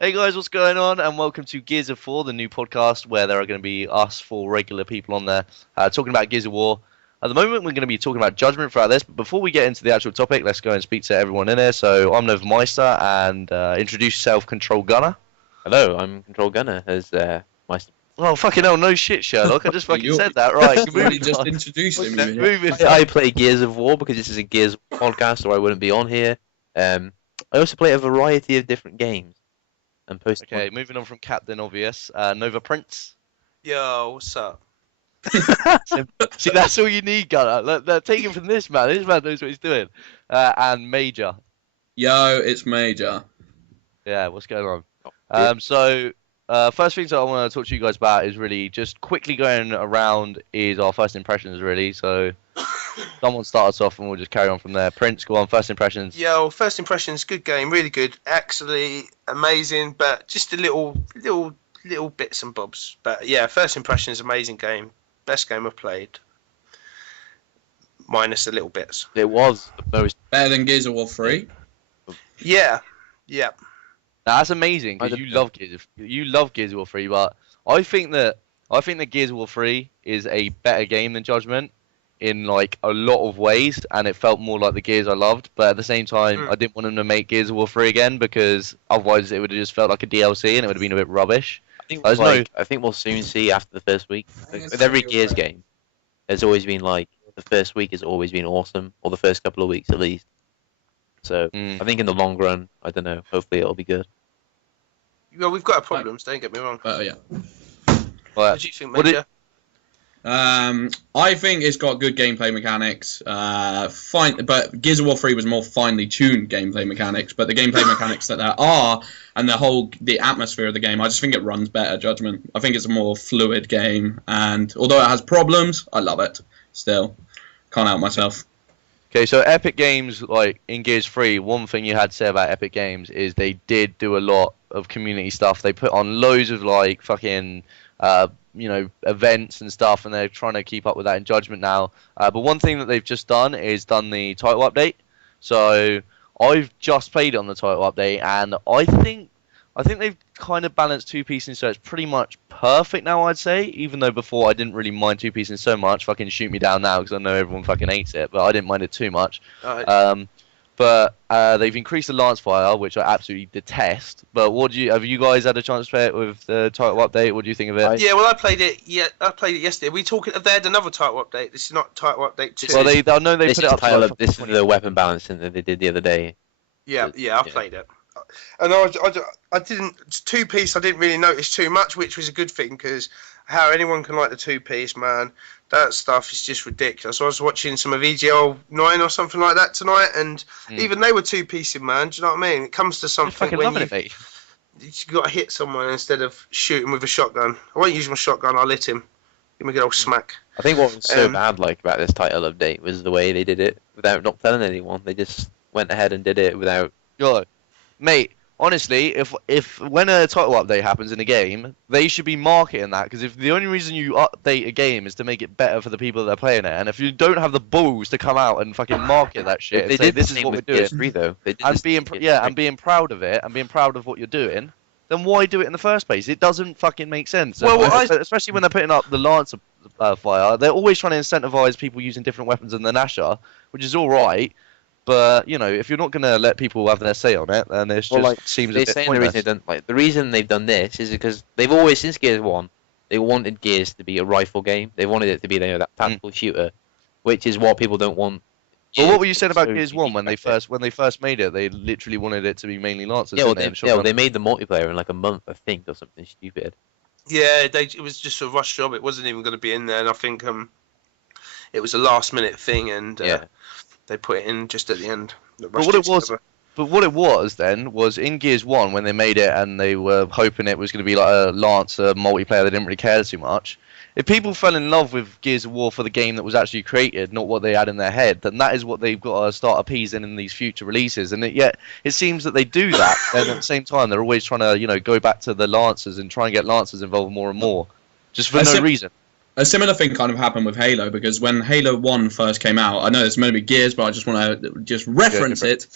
Hey guys, what's going on? And welcome to Gears of War, the new podcast where there are going to be us four regular people on there talking about Gears of War. At the moment, we're going to be talking about Judgment throughout this, but before we get into the actual topic, let's go and speak to everyone in there. So I'm Nova Meister, and introduce yourself, Control Gunner. Hello, I'm Control Gunner as my. Oh, fucking hell, no shit, Sherlock. I just fucking You said that. Right, already moving just on. introduced him. Moving I play Gears of War because this is a Gears podcast, or I wouldn't be on here. I also play a variety of different games and post. Okay, moving on from Captain Obvious, Nova Prince. Yo, what's up? See, that's all you need, Gunner. Take it from this man. This man knows what he's doing. And Major. Yo, it's Major. Yeah, what's going on? Yeah. First things that I want to talk to you guys about is really just quickly going around is our first impressions, really. So, someone start us off and we'll just carry on from there. Prince, go on, first impressions. Yo, first impressions, good game, really good, actually amazing, but just a little bits and bobs. But yeah, first impressions, amazing game, best game I've played, minus the little bits. It was the most. Better than Gears of War 3. Yeah. Now, that's amazing because you love Gears of War 3, but I think that Gears of War 3 is a better game than Judgment in like a lot of ways, and it felt more like the Gears I loved. But at the same time, I didn't want them to make Gears of War 3 again because otherwise it would have just felt like a DLC and it would have been a bit rubbish. I think we'll soon see after the first week. With every Gears game, there's always been like the first week has always been awesome, or the first couple of weeks at least. So I think in the long run, I don't know. Hopefully it'll be good. Well, we've got our problems, don't get me wrong. Yeah. What do you think, what Major? I think it's got good gameplay mechanics. Fine, but Gears of War 3 was more finely tuned gameplay mechanics. But the gameplay mechanics that there are, and the atmosphere of the game, I just think it runs better. Judgment. I think it's a more fluid game, and although it has problems, I love it. Still, can't help myself. Okay, so Epic Games, like in Gears 3, one thing you had to say about Epic Games is they did do a lot of community stuff. They put on loads of like fucking events and stuff, and they're trying to keep up with that in Judgment now. But one thing that they've just done is done the title update. So I've just played it on the title update, and I think they've kind of balanced Two Piece, so it's pretty much perfect now, I'd say. Even though before I didn't really mind Two Piece so much. Fucking shoot me down now because I know everyone fucking hates it, but I didn't mind it too much. But they've increased the Lance Fire, which I absolutely detest. But have you guys had a chance to play it with the title update? What do you think of it? Yeah, well, I played it yesterday. We talking? They had another title update. This is not title update 2. Well, I know they put it up. This is the weapon balancing that they did the other day. Yeah, I played it. And I didn't. Two Piece, I didn't really notice too much, which was a good thing because how anyone can like the Two Piece, man, that stuff is just ridiculous. I was watching some of EGL 9 or something like that tonight, and even they were two piecing, man. Do you know what I mean? It comes to something when you got to hit someone instead of shooting with a shotgun. I won't use my shotgun. I'll hit him. Give me a good old smack. I think what was so bad about this title update was the way they did it without not telling anyone. They just went ahead and did it without. Yo, mate, honestly, if when a title update happens in a game, they should be marketing that, because if the only reason you update a game is to make it better for the people that are playing it, and if you don't have the balls to come out and fucking market that shit, and say this is what we're doing, and being proud of it, and being proud of what you're doing, then why do it in the first place? It doesn't fucking make sense. Well, especially when they're putting up the Lancer fire, they're always trying to incentivize people using different weapons than the Gnasher, which is all right. But if you're not gonna let people have their say on it, then it just seems a bit pointless. The reason they've done this is because they've always, since Gears 1, they wanted Gears to be a rifle game. They wanted it to be that tactical shooter, which is what people don't want. Well, what were you saying about Gears 1 when they first made it? They literally wanted it to be mainly Lancers. They made the multiplayer in like a month, I think, or something stupid. Yeah, it was just a rush job. It wasn't even going to be in there, and I think it was a last minute thing, and they put it in just at the end. But what it was then was in Gears 1 when they made it and they were hoping it was going to be like a Lancer multiplayer. They didn't really care too much. If people fell in love with Gears of War for the game that was actually created, not what they had in their head, then that is what they've got to start appeasing in these future releases. And yet it seems that they do that, and at the same time they're always trying to go back to the Lancers and try and get Lancers involved more and more, just for no reason. A similar thing kind of happened with Halo, because when Halo 1 first came out, I know it's maybe Gears, but I just want to reference it.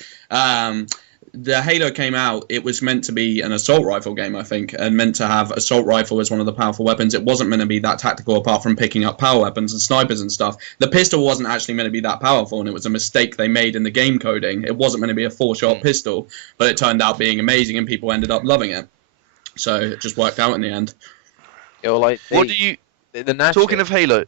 the Halo came out, it was meant to be an assault rifle game, I think, and meant to have assault rifle as one of the powerful weapons. It wasn't meant to be that tactical, apart from picking up power weapons and snipers and stuff. The pistol wasn't actually meant to be that powerful, and it was a mistake they made in the game coding. It wasn't meant to be a 4-shot pistol, but it turned out being amazing, and people ended up loving it. So it just worked out in the end. Yeah, well, like, What do you... Talking of Halo,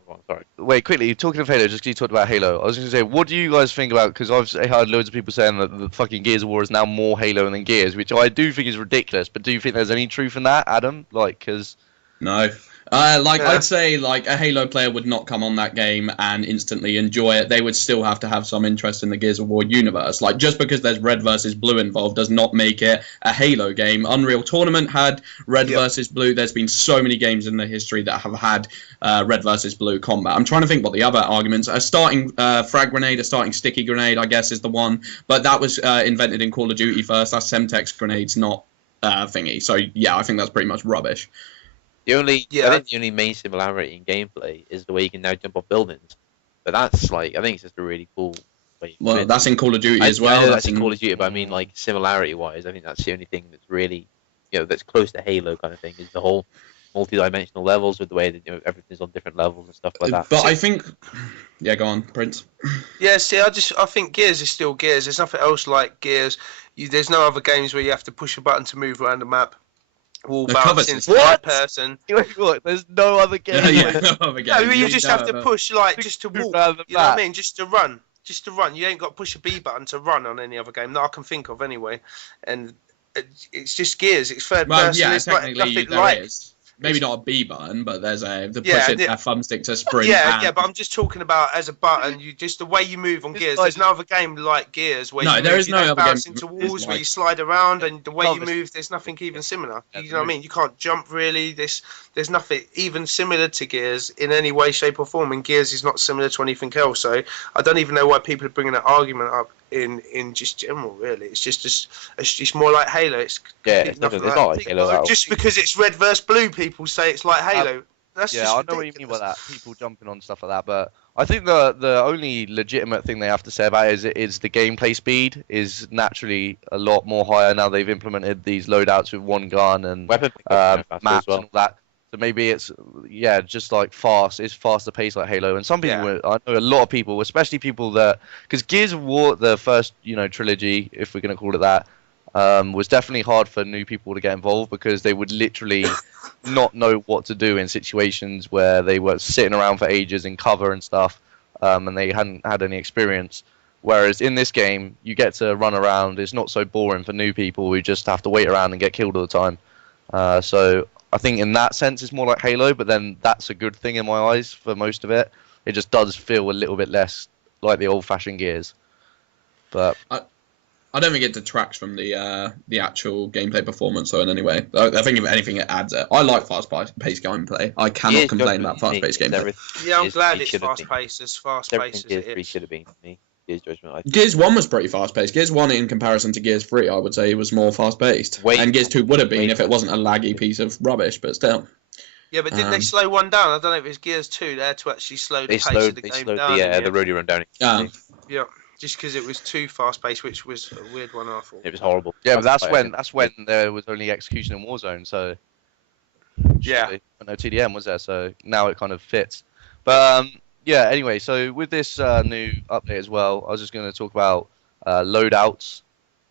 wait, quickly, talking of Halo, just because you talked about Halo, I was going to say, what do you guys think about, because I've heard loads of people saying that the fucking Gears of War is now more Halo than Gears, which I do think is ridiculous, but do you think there's any truth in that, Adam? Like, because... No. I'd say, like, a Halo player would not come on that game and instantly enjoy it. They would still have to have some interest in the Gears of War universe. Like, just because there's red versus blue involved does not make it a Halo game. Unreal Tournament had red versus blue. There's been so many games in the history that have had red versus blue combat. I'm trying to think what the other arguments are. A starting frag grenade, a starting sticky grenade, I guess, is the one. But that was invented in Call of Duty first. That's Semtex grenades, not thingy. So, yeah, I think that's pretty much rubbish. I think the only main similarity in gameplay is the way you can now jump off buildings. But that's like, I think it's just a really cool way. Well, that's in Call of Duty as well. That's in Call of Duty, but I mean, like, similarity-wise, I think that's the only thing that's really, that's close to Halo kind of thing, is the whole multi-dimensional levels with the way that everything's on different levels and stuff like that. But I think, yeah, go on, Prince. Yeah, see, I think Gears is still Gears. There's nothing else like Gears. There's no other games where you have to push a button to move around the map. Wall bouncing, third person. There's no other game. No other game. No, you just have to push, like, just to walk. You know what I mean? Just to run. Just to run. You ain't got to push a B button to run on any other game that I can think of anyway. And it's just Gears. It's third person. Yeah, it's technically there is. Maybe not a B button, but there's the push it, a thumbstick to sprint. Yeah, but I'm just talking about as a button. You just the way you move on Gears. There's no other game like Gears where you bounce into walls, where you slide around, and the way you move. There's nothing even similar. You know what I mean? You can't jump really. There's nothing even similar to Gears in any way, shape, or form. And Gears is not similar to anything else. So I don't even know why people are bringing that argument up in just general. Really, it's just more like Halo. It's not like Halo. Just because it's red versus blue, people say it's like Halo. That's yeah, just I know what you mean by that. People jumping on stuff like that, but I think the only legitimate thing they have to say about it is the gameplay speed is naturally a lot more higher now they've implemented these loadouts with one gun and weapon maps and all that. So maybe it's just like fast. It's faster paced like Halo. And some people, I know a lot of people, especially people that, because Gears of War, the first trilogy, if we're gonna call it that, was definitely hard for new people to get involved because they would literally not know what to do in situations where they were sitting around for ages in cover and stuff, and they hadn't had any experience. Whereas in this game, you get to run around. It's not so boring for new people who just have to wait around and get killed all the time. So I think in that sense it's more like Halo, but then that's a good thing in my eyes for most of it. It just does feel a little bit less like the old-fashioned Gears. But I don't think it detracts from the actual gameplay performance though in any way. I think if anything it adds it. I like fast-paced gameplay. I cannot complain about fast-paced gameplay. Yeah, I'm glad it's fast-paced. As fast-paced as it is. Should have been for me. Gears 1 was pretty fast-paced. Gears 1 in comparison to Gears 3, I would say, was more fast-paced. And Gears 2 would have been if it wasn't a laggy piece of rubbish, but still. Yeah, but didn't they slow one down? I don't know if it was Gears 2 there to actually slow the pace of the game down. The roadie run down. Yeah, just because it was too fast-paced, which was a weird one, I thought. It was horrible. Yeah, but that's when there was only Execution and Warzone, so... Yeah. No TDM was there, so now it kind of fits. But... yeah, anyway, so with this new update as well, I was just going to talk about loadouts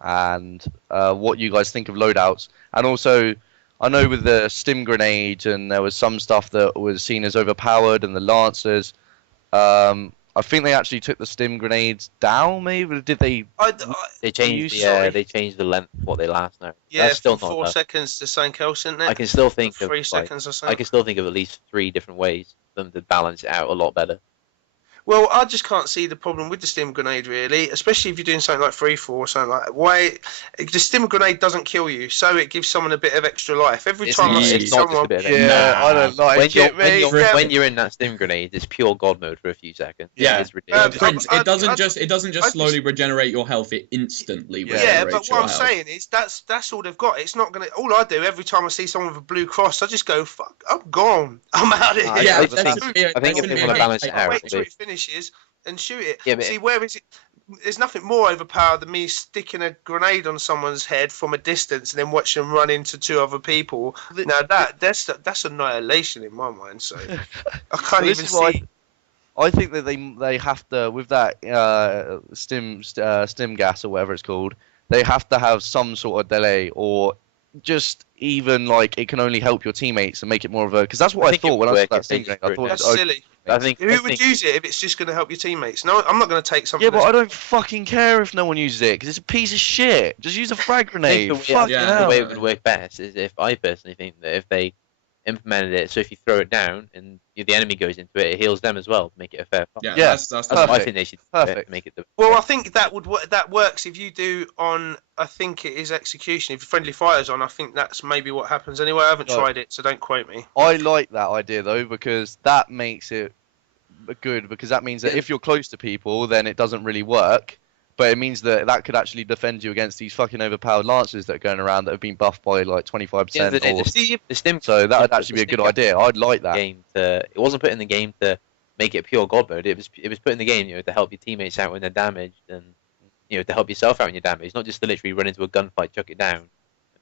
and what you guys think of loadouts. And also, I know with the stim grenade and there was some stuff that was seen as overpowered and the Lancers, I think they actually took the stim grenades down, maybe? Did they... They changed the length of what they last now. Yeah, that's still 4 seconds to something else, isn't it? I can still think of 3 seconds or something. I can still think of at least 3 different ways for them to balance it out a lot better. Well, I just can't see the problem with the stim grenade, really, especially if you're doing something like free fall or something like that. Why the stim grenade doesn't kill you, so it gives someone a bit of extra life. Every time I see someone, I don't like when you're in that stim grenade, it's pure god mode for a few seconds. Yeah, it's ridiculous. Prince, it doesn't just slowly regeneraate your health; it instantly regenerates your health. Yeah, but what I'm saying is that's all they've got. It's not gonna. All I do every time I see someone with a blue cross, I just go, "Fuck, I'm gone. I'm out of here." I think if they want to balance it out, wait till it finishes and shoot it. Yeah, but see, where is it? more overpowered than me sticking a grenade on someone's head from a distance and then watch them run into 2 other people. Now that's annihilation in my mind. So I can't even see. I think that they have to, with that stim gas or whatever it's called, they have to have some sort of delay, or just even like it can only help your teammates and make it more of a, because that's what I thought when I saw that stim gas. I thought that's silly. Who would use it if it's just going to help your teammates? No, I'm not going to take something. Yeah, but I don't fucking care if no one uses it because it's a piece of shit. Just use a frag grenade. The way it would work best is if I personally think that if they implemented it, so if you throw it down and the enemy goes into it, it heals them as well, make it a fair fight. Yeah, that's what I think they should make it. Well, I think that works if you do on. I think it is execution. If friendly fire's on, I think that's maybe what happens. Anyway, I haven't tried it, so don't quote me. I like that idea though, because that makes it good, because that means that if you're close to people, then it doesn't really work. But it means that could actually defend you against these fucking overpowered lancers that are going around that have been buffed by like 25%. Yeah, the stim. So that would actually be a good idea. I'd like that. It wasn't put in the game to make it pure god mode. It was put in the game, to help your teammates out when they're damaged, and to help yourself out when you're damaged. Not just to literally run into a gunfight, chuck it down.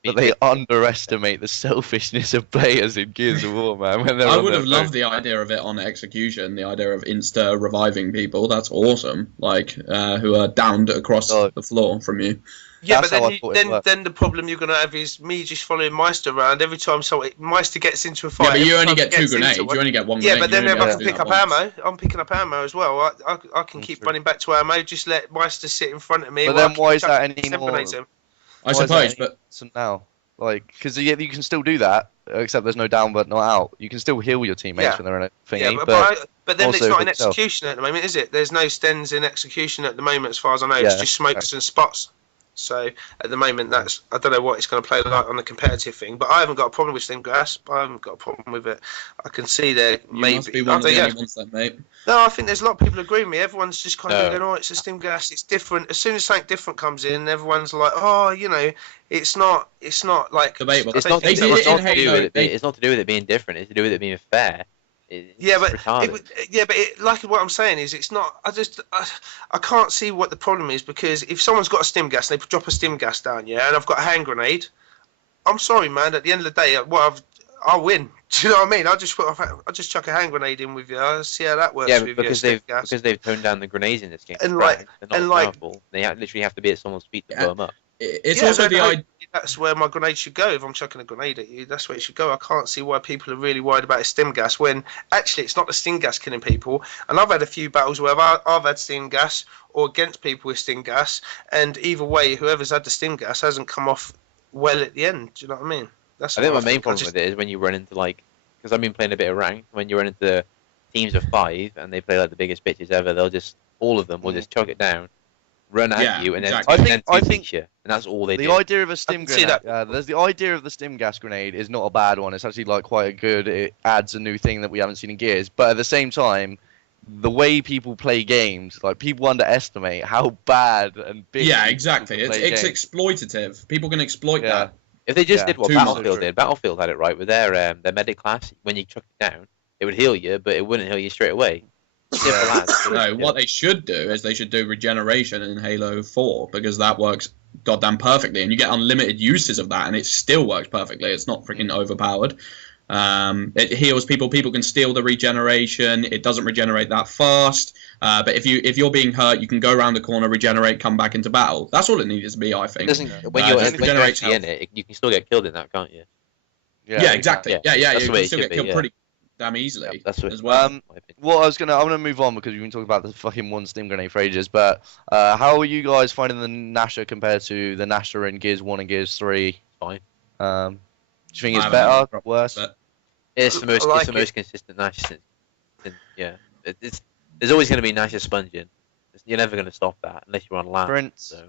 But they underestimate the selfishness of players in Gears of War, man. When I would have loved the idea of it on execution, the idea of insta reviving people. That's awesome. Like, who are downed across the floor from you. Yeah, but then the problem you're going to have is me just following Meister around every time Meister gets into a fight. Yeah, but you only get 2 grenades. You only get 1 grenade. Yeah, but then if I can pick up ammo, I'm picking up ammo as well. I can keep running back to ammo. Just let Meister sit in front of me. But then why is that any more? I suppose, but now, like, because you can still do that, except there's no down but not out. You can still heal your teammates when they're in a thingy. Yeah, but then it's not in execution at the moment, is it? There's no stens in execution at the moment, as far as I know. It's just smokes and spots. So at the moment, I don't know what it's going to play like on the competitive thing, but I haven't got a problem with stim gas. I haven't got a problem with it. I can see there maybe. Must be one of the only ones then, mate. No, I think there's a lot of people agree with me. Everyone's just kind of going, "Oh, it's a stim gas. It's different." As soon as something different comes in, everyone's like, "Oh, it's not like debatable." It's not to do with it being different. It's to do with it being fair. Like what I'm saying is, it's not. I can't see what the problem is, because if someone's got a stim gas and they drop a stim gas down, and I've got a hand grenade, I'm sorry, man. At the end of the day, I'll win. Do you know what I mean? I'll just chuck a hand grenade in with you. I'll see how that works. Yeah, with because they've toned down the grenades in this game. And they're not powerful. They literally have to be at someone's feet to blow them up. It's also the idea. That's where my grenade should go. If I'm chucking a grenade at you, that's where it should go. I can't see why people are really worried about a stim gas when actually it's not the stim gas killing people. And I've had a few battles where I've had stim gas or against people with stim gas, and either way, whoever's had the stim gas hasn't come off well at the end. Do you know what I mean? I think my main problem with it is when you run into because I've been playing a bit of rank. When you run into teams of 5 and they play like the biggest pitches ever, all of them will just chuck it down, run at you, and then I think you, and that's all they do. The idea of a stim grenade, there's the idea of the stim gas grenade is not a bad one. It's actually like quite a good. It adds a new thing that we haven't seen in Gears. But at the same time, the way people play games, like people underestimate how bad and big. Yeah, exactly. It's exploitative. People can exploit that. If they just did what Battlefield did, Battlefield had it right with their medic class. When you chuck it down, it would heal you, but it wouldn't heal you straight away. No, what they should do is they should do regeneration in Halo 4, because that works goddamn perfectly, and you get unlimited uses of that, and it still works perfectly. It's not freaking overpowered. It heals people. People can steal the regeneration. It doesn't regenerate that fast. But if you're being hurt, you can go around the corner, regenerate, come back into battle. That's all it needs to be, I think. When you're actually in it, you can still get killed in that, can't you? Yeah, exactly. Yeah. You can still get killed pretty damn easily as well. I'm gonna move on because we've been talking about the fucking one stim grenade for ages. But how are you guys finding the Nasher compared to the Nasher in Gears 1 and Gears 3? Fine. Do you think it's better, worse? It's the most consistent Nash. There's always going to be Nasher sponging. You're never going to stop that unless you're on land. Prince. So.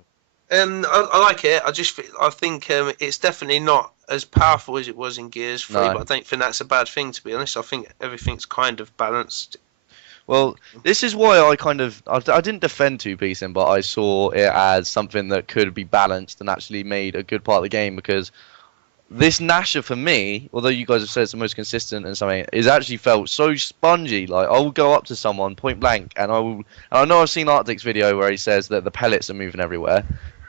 I like it. I think it's definitely not as powerful as it was in Gears 3, but I don't think that's a bad thing, to be honest. I think everything's kind of balanced. Well, this is why I didn't defend two-piecing, but I saw it as something that could be balanced and actually made a good part of the game, because this Nasher for me, although you guys have said it's the most consistent and something, is actually felt so spongy. Like I will go up to someone point blank, and I know I've seen Arctic's video where he says that the pellets are moving everywhere,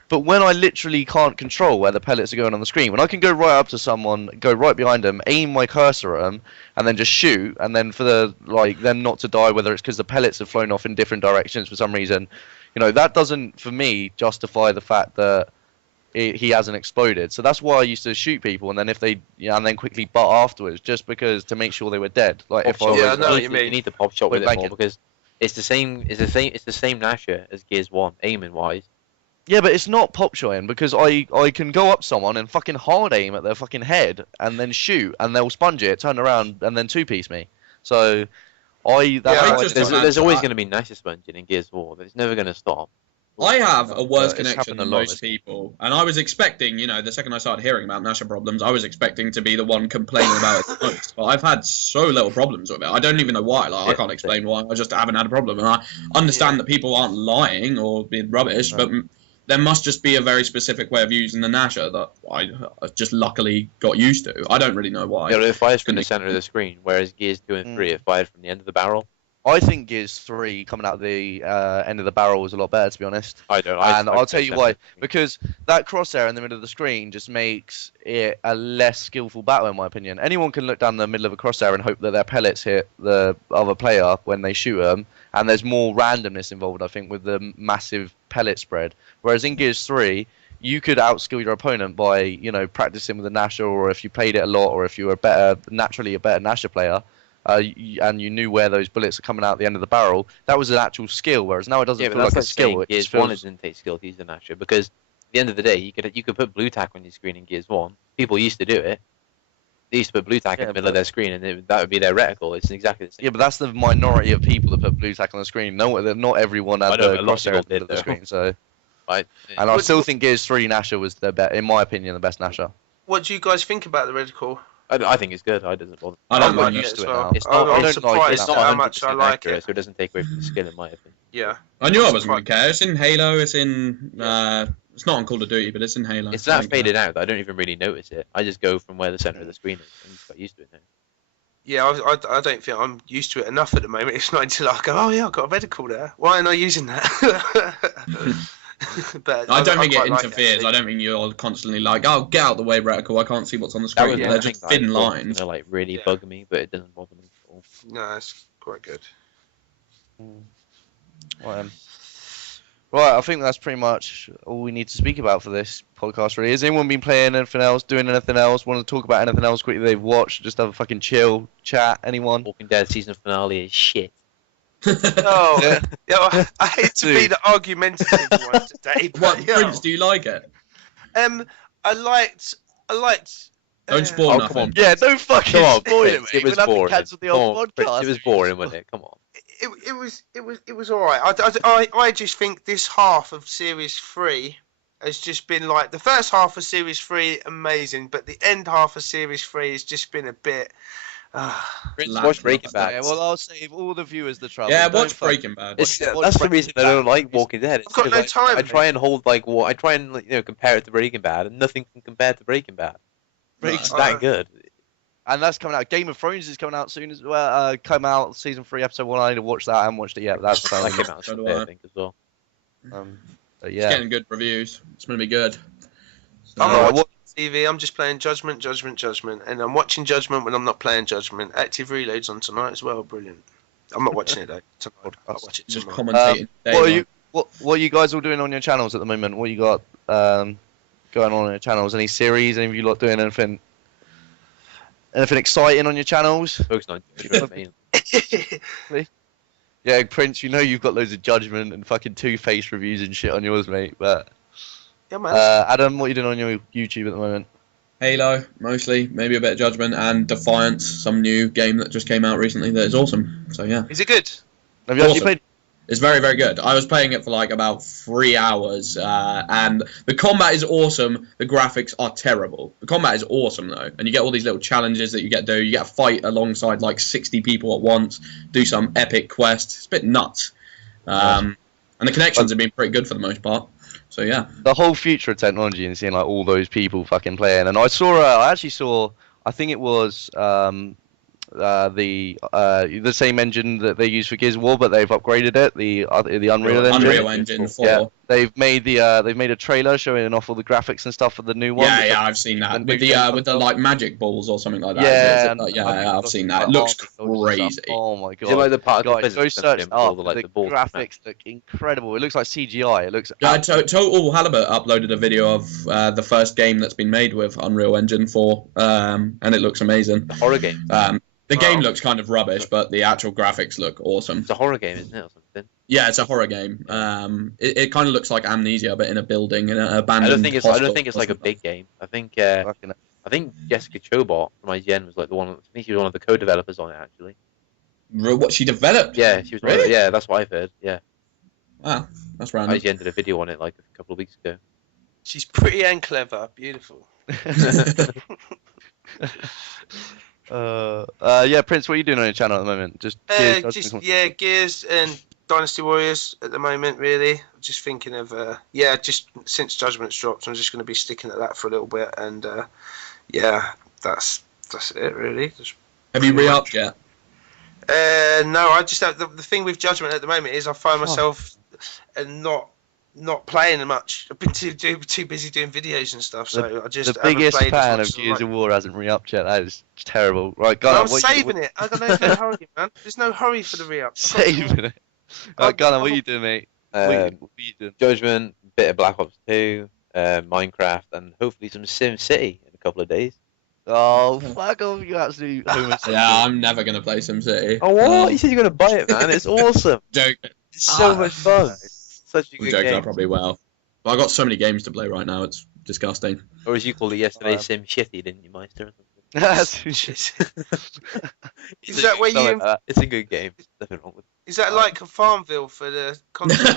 but when I literally can't control where the pellets are going on the screen, when I can go right up to someone, go right behind them, aim my cursor at them, and then just shoot, and then for them not to die, whether it's because the pellets have flown off in different directions for some reason, that doesn't for me justify the fact that he hasn't exploded. So that's why I used to shoot people, and then and then quickly butt afterwards, just because to make sure they were dead. Like if I was, I know what you mean. You need the pop shot with it more blanket. because it's the same. It's the same Nasher as Gears 1, aiming wise. Yeah, but it's not pop shotting because I can go up someone and fucking hard aim at their fucking head and then shoot, and they'll sponge it, turn around, and then two-piece me. So there's always going to be Nasher sponging in Gears 4. It's never going to stop. I have a worse It's connection happened a than lot most this game. people, and I was expecting, the second I started hearing about Nasher problems, I was expecting to be the one complaining about it the most. But I've had so little problems with it. I don't even know why. I can't explain why. I just haven't had a problem, and I understand that people aren't lying or being rubbish, but there must just be a very specific way of using the Nasher that I just luckily got used to. I don't really know why. Yeah, it fires from the center of the screen, whereas Gears 2 and 3 it fired from the end of the barrel. I think Gears 3 coming out the end of the barrel was a lot better, to be honest. I don't. I'll tell you why. Because that crosshair in the middle of the screen just makes it a less skillful battle, in my opinion. Anyone can look down the middle of a crosshair and hope that their pellets hit the other player when they shoot them. And there's more randomness involved, I think, with the massive pellet spread. Whereas in Gears 3, you could outskill your opponent by, practicing with a Nasher, or if you played it a lot, or if you were naturally a better Nasher player. And you knew where those bullets are coming out at the end of the barrel. That was an actual skill, whereas now it doesn't feel like a skill. It Gears just feels... 1 didn't take skill to use the Nasher because at the end of the day, you could put blue tack on your screen in Gears 1. People used to do it. They used to put blue tack in the middle of their screen, and that would be their reticle. It's exactly the same. Yeah, but that's the minority of people that put blue tack on the screen. No, not everyone had the crosshair at the middle of the screen. So, right. And I still think Gears 3 Nasher was in my opinion, the best Nasher. What do you guys think about the reticle? I think it's good. I doesn't bother. I don't I'm mind used it. to it now. It's not. I'm It's surprised not how much I like accurate, it. so it doesn't take away from the skill, in my opinion. Yeah. I knew I wasn't going to care. It's in Halo. It's in. It's not on Call of Duty, but it's in Halo. It's that faded out that I don't even really notice it. I just go from where the center of the screen is. I'm just quite used to it now. Yeah, I don't think I'm used to it enough at the moment. It's not until I go, oh yeah, I've got a reticle there. Why aren't I using that? But I don't think it quite like interferes. I don't think you're constantly like, oh, get out the way, reticle. I can't see what's on the screen. They're just thin lines. They're like really bug me, but it doesn't bother me at all. No, it's quite good. Right, I think that's pretty much all we need to speak about for this podcast, really. Has anyone been playing anything else, doing anything else, want to talk about anything else quickly they've watched, just have a fucking chill chat? Anyone? Walking Dead season finale is shit. No, Yeah. I hate to be the argumentative one today. What, But, Prince, do you like it? I liked. Don't spoil Oh, nothing. come on. Yeah, don't fucking Come on, spoil it, Prince, mate. it was We'll have to boring. cancel the Come old on, Prince, podcast. it was boring, wasn't it? Come on. It was all right. I just think this half of Series 3 has just been like the first half of Series 3 amazing, but the end half of Series 3 has just been a bit. Prince, Lack watch of Breaking Bad. Yeah, well, I'll save all the viewers the trouble. Yeah, Don't watch fuck- Breaking Bad. It's, watch that's the Breaking reason I don't Bad. like Walking Dead. It's I've got 'cause no I time. try and hold I try and compare it to Breaking Bad, and nothing can compare to Breaking Bad. It's No. that good. And that's coming out. Game of Thrones is coming out soon as well. Come out season 3, episode 1. I need to watch that. I haven't watched it yet. But that's That came out So do Sunday, I. I think, as well. so It's yeah. getting good reviews. It's going to be good. I'm Uh, not watching TV. I'm just playing Judgment, and I'm watching Judgment when I'm not playing Judgment. Active Reload's on tonight as well. Brilliant. I'm not watching it though. Tonight. I'll watch it Just tomorrow. commentating. What are you? What are you guys all doing on your channels at the moment? What you got going on your channels? Any series? Any of you lot doing anything? Anything exciting on your channels? Focused on Judgment, mainly. Yeah, Prince, you know you've got loads of Judgment and fucking Two-Face reviews and shit on yours, mate. But Yeah, man. Adam, what are you doing on your YouTube at the moment? Halo, mostly. Maybe a bit of Judgment and Defiance, some new game that just came out recently that is awesome. So, yeah. Is it good? Have you actually Awesome. played? It's very, very good. I was playing it for like about 3 hours, and the combat is awesome. The graphics are terrible. The combat is awesome, though, and you get all these little challenges that you get to do. You get to fight alongside like 60 people at once, do some epic quests. It's a bit nuts. And the connections have been pretty good for the most part. So yeah, the whole future of technology and seeing like all those people fucking playing. And I actually saw, I think it was the same engine that they use for Gears of War, but they've upgraded it. The Unreal Engine. Unreal Engine 4. Yeah, they've made a trailer showing off all the graphics and stuff for the new one. Yeah, I've seen that with the like magic balls or something like that. Yeah, I've seen that. It looks crazy. Oh my god! Is it like the part of the Guys, go physics search stuff, up. like The the balls graphics look incredible. It looks like CGI. It looks. Total Halibut uploaded a video of the first game that's been made with Unreal Engine 4, and it looks amazing. The horror game. The game looks kind of rubbish, but the actual graphics look awesome. It's a horror game, isn't it, or something? Yeah, it's a horror game. It kind of looks like Amnesia, but in a building in an abandoned. I don't think it's like a big game. I think Jessica Chobot from IGN was like the one. I think she was one of the co-developers on it actually. What she developed? Yeah, she was. Really? Yeah, that's what I've heard. Yeah. Wow, that's random. IGN did a video on it like a couple of weeks ago. She's pretty and clever, beautiful. Yeah, Prince, what are you doing on your channel at the moment? Just Gears and Dynasty Warriors at the moment, really. I'm just thinking of just since Judgment's dropped, I'm just going to be sticking at that for a little bit, and that's it really. Have you re-upped yet? No, I just have the thing with Judgment at the moment is I find myself not playing much. I've been too busy doing videos and stuff, so I just the biggest fan of Gears of War hasn't re-upped yet. That is terrible. Right, Gunnar, I'm saving it. I got no hurry, man. There's no hurry for the re-up. Saving it. Right, Gunnar, what are you doing, mate? What are you doing? Judgment, bit of Black Ops 2, Minecraft, and hopefully some Sim City in a couple of days. Oh, fuck off, you absolute homosexual. Yeah, I'm never going to play SimCity. Oh, what? You said you're going to buy it, man. It's awesome. Joke. It's so much fun. Such a good Jokes game. I probably will. Well, I've got so many games to play right now, it's disgusting. Or as you called it yesterday, Sim Shitty, didn't you, Meister? Is that where you? It's a good game. There's nothing wrong with it. Is that like a Farmville for the console?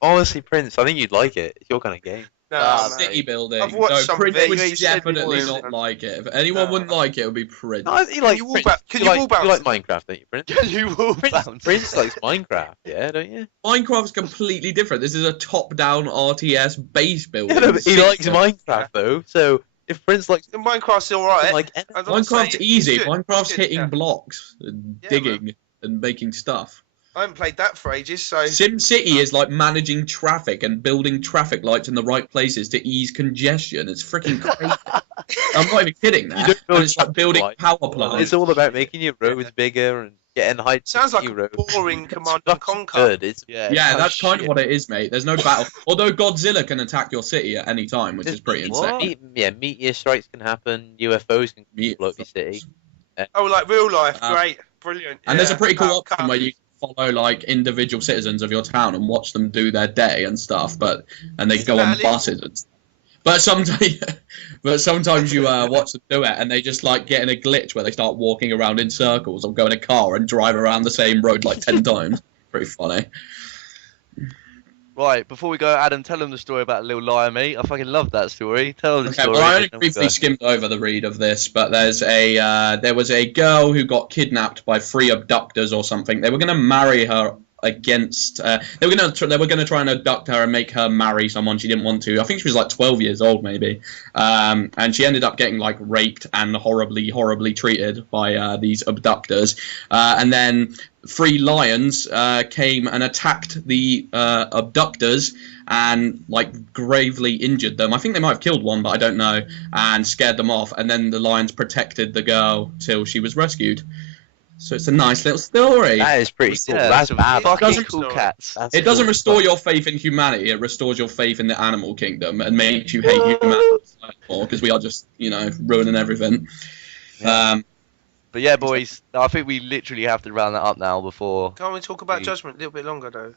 Honestly, Prince, I think you'd like it. It's your kind of game. No, City building. I've watched some Prince would videos. definitely not like it. If anyone wouldn't like it, it would be Prince. No, you like you Prince. you like Minecraft, don't you, Prince? You will bounce. Prince likes Minecraft, yeah, don't you? Minecraft's completely different. This is a top-down RTS base building. Yeah, no, but he likes Minecraft though. So if Prince likes Minecraft's alright. like Minecraft's easy. Minecraft's hitting yeah. blocks and Yeah, digging and making stuff. I haven't played that for ages, so. SimCity is like managing traffic and building traffic lights in the right places to ease congestion. It's freaking crazy. I'm not even kidding. You don't build It's like building power plants. it's all about making your roads bigger and getting height. Sounds like your a roads. boring Command and Conquer. Good. It's Yeah, that's kind of what it is, mate. There's no battle. Although Godzilla can attack your city at any time, which is pretty insane. Meteor strikes can happen. UFOs can blow up your city. Oh, like real life. Great. Brilliant. And there's a pretty cool Cut. option where you follow like individual citizens of your town and watch them do their day and stuff, and they go on buses and stuff. But sometimes you watch them do it and they just like get in a glitch where they start walking around in circles or go in a car and drive around the same road like 10 times. Pretty funny. Right, before we go, Adam, tell them the story about Little Liar, mate. I fucking love that story. Tell them the story. Well, I only briefly skimmed over the read of this, but there was a girl who got kidnapped by 3 abductors or something. They were going to marry her against. They were going to try and abduct her and make her marry someone she didn't want to. I think she was like 12 years old, maybe. And she ended up getting like raped and horribly treated by these abductors. And then 3 lions came and attacked the abductors and like gravely injured them. I think they might have killed one, but I don't know, and scared them off. And then the lions protected the girl till she was rescued. So it's a nice little story. That is pretty cool. Yeah, That's bad. Fucking cool cats. It doesn't restore your faith in humanity. It restores your faith in the animal kingdom and makes you hate humanity more because we are just, ruining everything. Yeah. But yeah, boys, I think we literally have to round that up now before. Can't we talk about Judgment a little bit longer, though?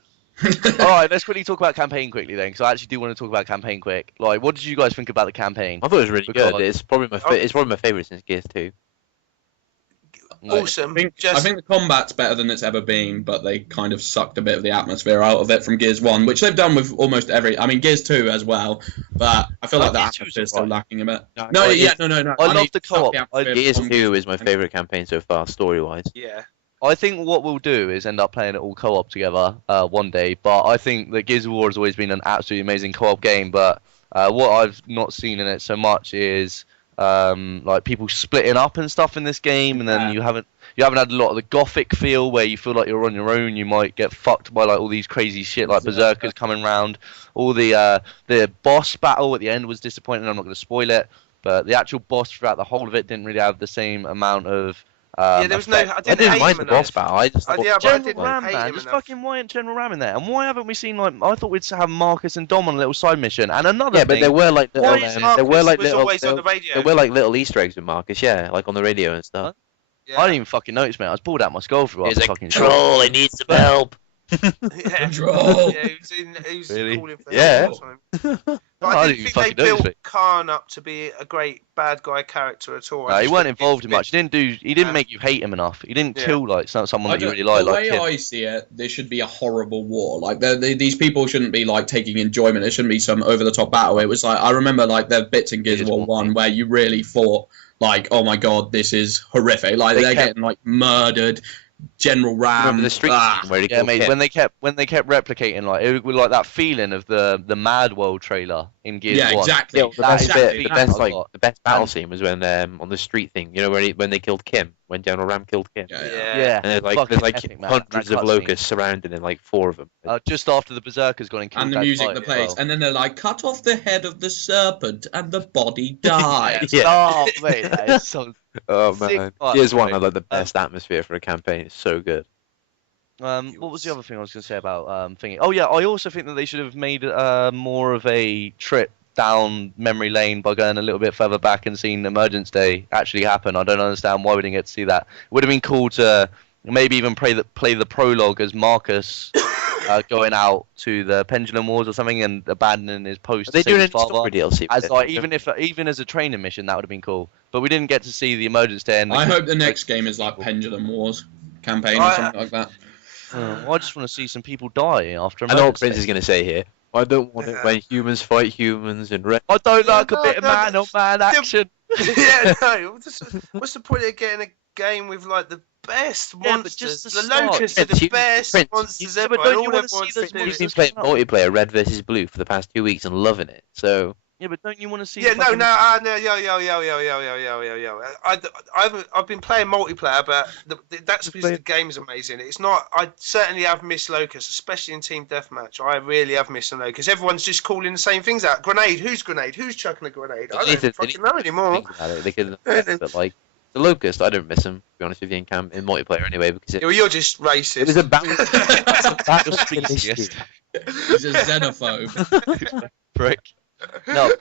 All right, let's quickly talk about campaign quickly then, because I actually do want to talk about campaign quick. Like, what did you guys think about the campaign? I thought it was really good. It's probably my favorite since Gears 2. Awesome. I think the combat's better than it's ever been, but they kind of sucked a bit of the atmosphere out of it from Gears 1, which they've done with almost every. I mean, Gears 2 as well, but I feel like the atmosphere is still lacking a bit. No. I love the co-op. Gears 2 is my favorite campaign so far, story-wise. Yeah. I think what we'll do is end up playing it all co-op together one day. But I think that Gears of War has always been an absolutely amazing co-op game. But what I've not seen in it so much is like people splitting up and stuff in this game, and then you haven't had a lot of the gothic feel where you feel like you're on your own. You might get fucked by like all these crazy shit like berserkers coming round. All the boss battle at the end was disappointing. I'm not going to spoil it, but the actual boss throughout the whole of it didn't really have the same amount of Yeah, there was no. effect. I didn't mind hate the him boss enough. battle. I just thought, Yeah, but I General didn't Ram, hate man, him just enough. fucking why ain't General Ram in there? And why haven't we seen like I thought we'd have Marcus and Dom on a little side mission? And another yeah, but thing, there were like little, Marcus there were like was little, always on the radio. there were like little Easter eggs with Marcus, yeah, like on the radio and stuff. Yeah. I didn't even fucking notice, man. I was bored out my skull for He's a like, fucking troll, I need some help. Yeah. Control. Yeah, he was Really? calling for Yeah. help or something. But I I didn't didn't even think they fucking notice built it. Khan up to be a great bad guy character at all. No, he weren't involved in much. He didn't Yeah. make you hate him enough. He didn't Yeah. kill like someone that you really The like way Kid. I see it, there should be a horrible war. Like these people shouldn't be like taking enjoyment. It shouldn't be some over the top battle. It was like I remember like there are bits in Gears of War 1 where you really thought like, oh my god, this is horrific. Like they're getting like murdered. General Ram. Remember the street where he Yeah, killed mate. Kit? When they kept replicating like it was like that feeling of the Mad World trailer in Gears Yeah, 1. exactly. Yeah, the best Exactly. bit, the best A like lot. the best battle scene was when on the street thing, you know, when they killed Kim, when General Ram killed Kim. Yeah, yeah. Yeah, And there's like fucking there's epic, man. hundreds That of cutscene. locusts surrounding him, like 4 of them. Just after the Berserker's gone and killed And the that music guy that as plays, well. and then they're like, cut off the head of the serpent, and the body dies. Yeah. Oh, mate, that is so. Oh Sick man, fight, Gears 1 mate. had like the best atmosphere for a campaign. It's so good. What was the other thing I was going to say about thingy? Oh yeah, I also think that they should have made more of a trip down memory lane by going a little bit further back and seeing Emergence Day actually happen. I don't understand why we didn't get to see that. It would have been cool to maybe even play the prologue as Marcus going out to the Pendulum Wars or something and abandoning his post. Are they to save doing his any father. story DLC? As with like it? even as a training mission, that would have been cool. But we didn't get to see the Emergence Day. And I hope the next game is like Pendulum Wars campaign or something like that. I just want to see some people die after. I know what Emergence Prince Day. is going to say here. I don't want it when humans fight humans and I don't like a no, bit of no, man-on-man action. Yeah, no. What's the point of getting a game with like the best Yeah, but monsters? just the The start. locusts are the Prince, best Prince, monsters yeah, ever. but don't and you all wanna see everyone's those been doing He's is- been playing multiplayer Red vs Blue for the past 2 weeks and loving it. So Yeah, but don't you want to see? Yeah, the no, fucking- I've been playing multiplayer, but that's because the game's amazing. It's not. I certainly have missed Locust, especially in team deathmatch. I really have missed them because everyone's just calling the same things out. Grenade. Who's chucking a grenade? I don't fucking know anymore. think about it, they could, but like the Locust, I don't miss him. To be honest with you, in multiplayer anyway, because Well, you're just racist. it was a battle species. He's a xenophobe. prick. No,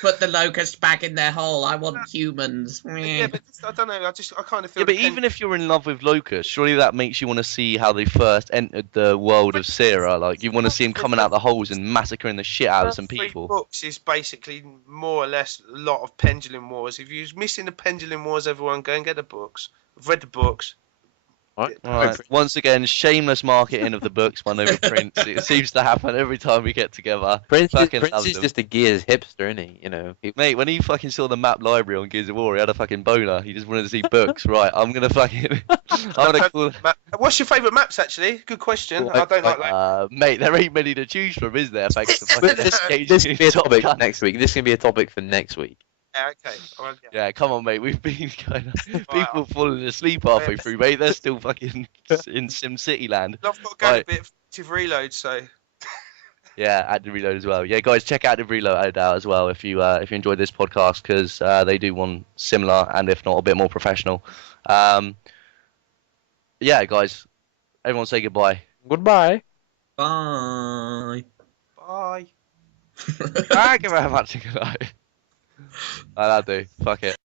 Put the locust back in their hole. I want humans. Yeah, but I don't know. I kind of feel. yeah, but even if you're in love with Locust, surely that makes you want to see how they first entered the world of Sierra. Like you want to see them coming out the holes and massacring the shit out of some people. Books is basically more or less a lot of Pendulum Wars. If you're missing the Pendulum Wars, everyone go and get the books. I've read the books. Right. Alright, once again, shameless marketing of the books one over Prince. It seems to happen every time we get together. Prince Fucking loves is him. just a Gears hipster, isn't he? You know, Mate, when he fucking saw the map library on Gears of War, he had a fucking boner. He just wanted to see books. Right, I'm gonna fucking. I'm gonna call. What's your favourite maps, actually? Good question. Well, I don't like. Mate, there ain't many to choose from, is there? Thanks to But fucking this SKG can be a Top topic Gun. next week. This can be a topic for next week. Yeah, okay. Well, yeah. Yeah, come on, mate. We've been kind of people falling asleep halfway through, mate. They're still fucking in Sim City land. I've got to go Right. a bit of active reload, so. Yeah, Active Reload as well. Yeah, guys, check Active Reload out as well if you enjoyed this podcast because they do one similar and if not a bit more professional. Yeah, guys, everyone say goodbye. Goodbye. Bye. Bye. Thank you very much. Good night. That'll do. Fuck it.